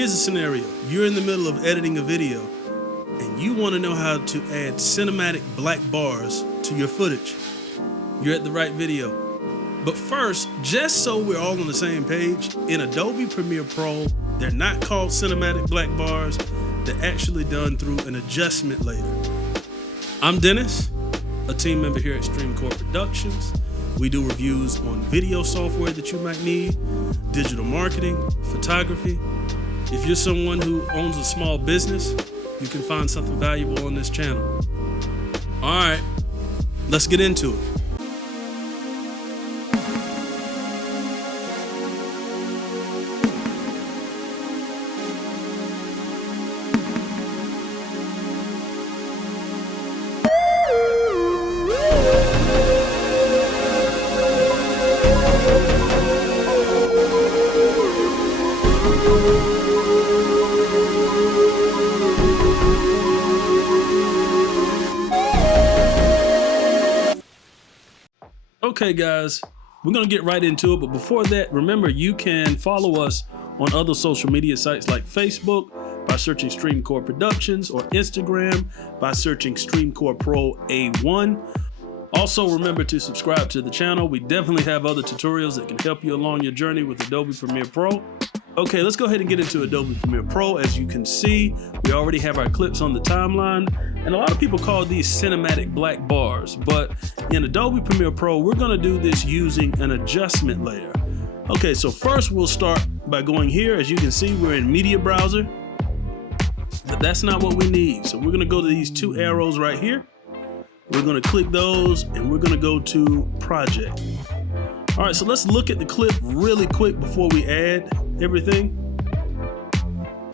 Here's a scenario. You're in the middle of editing a video and you want to know how to add cinematic black bars to your footage. You're at the right video. But first, just so we're all on the same page, in Adobe Premiere Pro, they're not called cinematic black bars. They're actually done through an adjustment layer. I'm Dennis, a team member here at Streamcore Productions. We do reviews on video software that you might need, digital marketing, photography. If you're someone who owns a small business, you can find something valuable on this channel. All right, let's get into it. Okay guys, we're gonna get right into it, but before that, remember you can follow us on other social media sites like Facebook by searching Streamcore Productions, or Instagram by searching Streamcore Pro A1. Also remember to subscribe to the channel. We definitely have other tutorials that can help you along your journey with Adobe Premiere Pro. Okay, let's go ahead and get into Adobe Premiere Pro. As you can see, we already have our clips on the timeline, and a lot of people call these cinematic black bars, but in Adobe Premiere Pro, we're gonna do this using an adjustment layer. Okay, so first we'll start by going here. As you can see, we're in Media Browser, but that's not what we need. So we're gonna go to these two arrows right here. We're gonna click those, and we're gonna go to Project. All right, so let's look at the clip really quick before we add everything.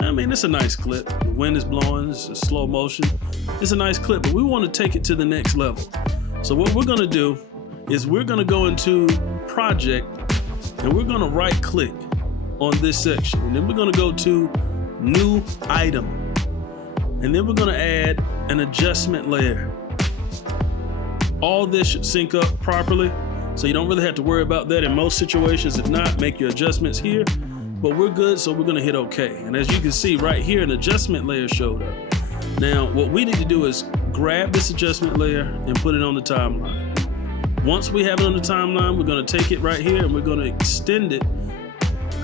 I mean, it's a nice clip. The wind is blowing, it's a slow motion. It's a nice clip, but we want to take it to the next level. So what we're gonna do is we're gonna go into Project, and we're gonna right click on this section. And then we're gonna go to New Item. And then we're gonna add an adjustment layer. All this should sync up properly, so you don't really have to worry about that in most situations. If not, make your adjustments here. But we're good, so we're gonna hit OK. And as you can see right here, an adjustment layer showed up. Now, what we need to do is grab this adjustment layer and put it on the timeline. Once we have it on the timeline, we're gonna take it right here and we're gonna extend it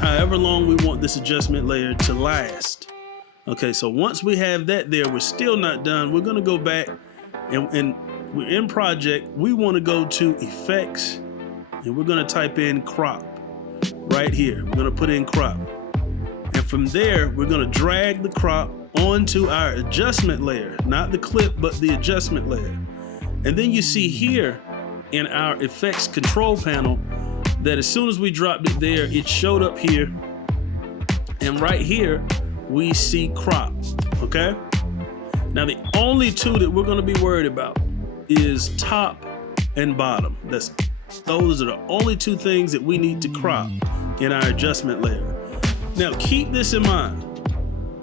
however long we want this adjustment layer to last. Okay, so once we have that there, we're still not done. We're gonna go back and we're in Project. We wanna go to Effects, and we're gonna type in Crop. Right here, we're gonna put in crop. And from there, we're gonna drag the crop onto our adjustment layer, not the clip, but the adjustment layer. And then you see here in our effects control panel that as soon as we dropped it there, it showed up here. And right here, we see crop, okay? Now the only two that we're gonna be worried about is top and bottom. Those are the only two things that we need to crop in our adjustment layer. Now keep this in mind.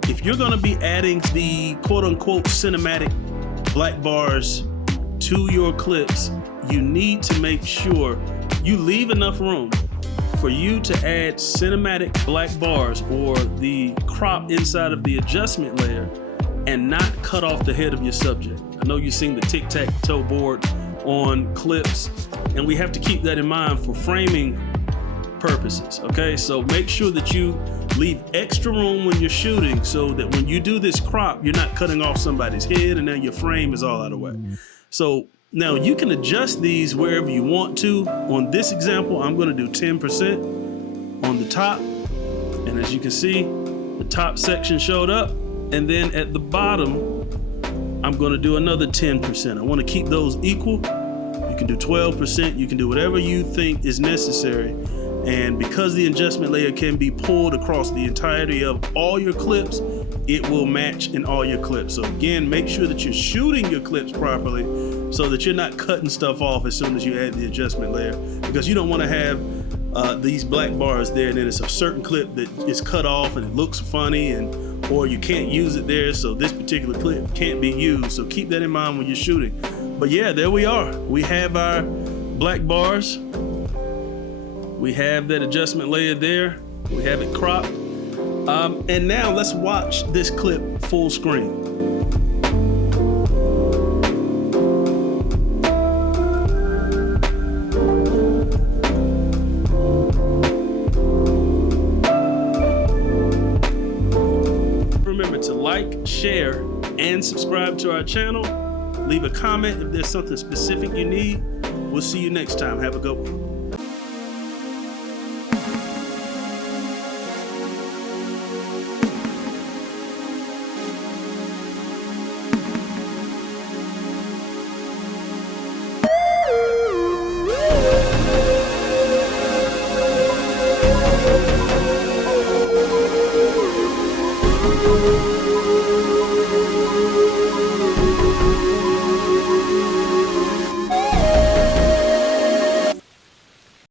If you're gonna be adding the quote unquote cinematic black bars to your clips, you need to make sure you leave enough room for you to add cinematic black bars, or the crop inside of the adjustment layer, and not cut off the head of your subject. I know you've seen the tic-tac-toe board on clips, and we have to keep that in mind for framing purposes, okay? So make sure that you leave extra room when you're shooting, so that when you do this crop, you're not cutting off somebody's head and then your frame is all out of whack. So now you can adjust these wherever you want to. On this example, I'm gonna do 10% on the top, and as you can see, the top section showed up, and then at the bottom, I'm gonna do another 10%. I wanna keep those equal. You can do 12%, you can do whatever you think is necessary. And because the adjustment layer can be pulled across the entirety of all your clips, it will match in all your clips. So again, make sure that you're shooting your clips properly so that you're not cutting stuff off as soon as you add the adjustment layer, because you don't wanna have these black bars there and then it's a certain clip that is cut off and it looks funny, or you can't use it there, so this particular clip can't be used. So keep that in mind when you're shooting. But yeah, there we are. We have our black bars. We have that adjustment layer there. We have it cropped. And now let's watch this clip full screen. Remember to like, share, and subscribe to our channel. Leave a comment if there's something specific you need. We'll see you next time. Have a good one.